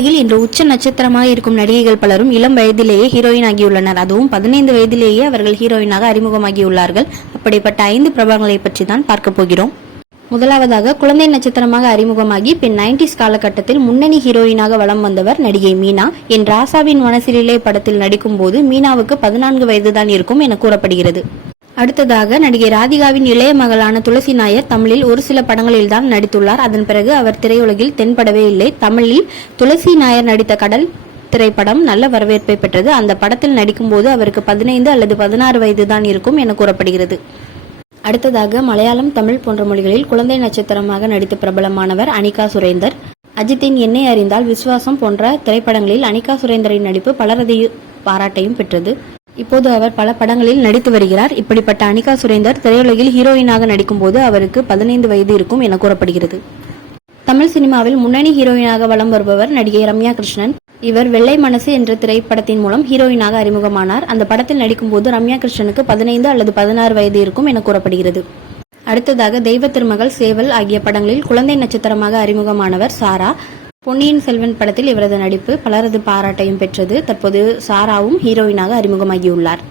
உலகில் இன்று உச்ச நட்சத்திரமாக இருக்கும் நடிகைகள் பலரும் இளம் வயதிலேயே ஹீரோயின் ஆகியுள்ளனர். அதுவும் பதினைந்து வயதிலேயே அவர்கள் ஹீரோயினாக அறிமுகமாகியுள்ளார்கள். அப்படிப்பட்ட ஐந்து பிரபலங்களை பற்றி தான் பார்க்க போகிறோம். முதலாவதாக குழந்தை நட்சத்திரமாக அறிமுகமாகி பின் 90s காலகட்டத்தில் முன்னணி ஹீரோயினாக வலம் வந்தவர் நடிகை மீனா. என் ராசாவின் மனசிலே படத்தில் நடிக்கும் போது மீனாவுக்கு பதினான்கு வயதுதான் இருக்கும் என கூறப்படுகிறது. அடுத்ததாக நடிகை ராதிகாவின் இளைய மகளான துளசி நாயர் தமிழில் ஒரு சில படங்களில் தான் நடித்துள்ளார். அதன் பிறகு அவர் திரையுலகில் தென்படவே இல்லை. தமிழில் துளசி நாயர் நடித்த கடல் திரைப்படம் நல்ல வரவேற்பை பெற்றது. அந்த படத்தில் நடிக்கும்போது அவருக்கு பதினைந்து அல்லது பதினாறு வயது தான் இருக்கும் என கூறப்படுகிறது. அடுத்ததாக மலையாளம் தமிழ் போன்ற மொழிகளில் குழந்தை நட்சத்திரமாக நடித்த பிரபலமானவர் அனிகா சுரேந்தர். அஜித்தின் என்னை அறிந்தால் விஸ்வாசம் போன்ற திரைப்படங்களில் அனிகா சுரேந்தரின் நடிப்பு பலரது பாராட்டையும் பெற்றது. இப்போது அவர் பல படங்களில் நடித்து வருகிறார். இப்படிப்பட்ட அனிகா சுரேந்தர் திரையுலகில் ஹீரோயினாக நடிக்கும்போது அவருக்கு பதினைந்து வயது இருக்கும் என கூறப்படுகிறது. தமிழ் சினிமாவில் முன்னணி ஹீரோயினாக வலம் வருபவர் நடிகை ரம்யா கிருஷ்ணன். இவர் வெள்ளை மனசு என்ற திரைப்படத்தின் மூலம் ஹீரோயினாக அறிமுகமானார். அந்த படத்தில் நடிக்கும்போது ரம்யா கிருஷ்ணனுக்கு பதினைந்து அல்லது பதினாறு வயது இருக்கும் என கூறப்படுகிறது. அடுத்ததாக தெய்வ திருமகள் சேவல் ஆகிய படங்களில் குழந்தை நட்சத்திரமாக அறிமுகமானவர் சாரா. பொன்னியின் செல்வன் படத்தில் இவரது நடிப்பு பலரது பாராட்டையும் பெற்றது. தற்போது சாராவும் ஹீரோயினாக அறிமுகமாகியுள்ளார்.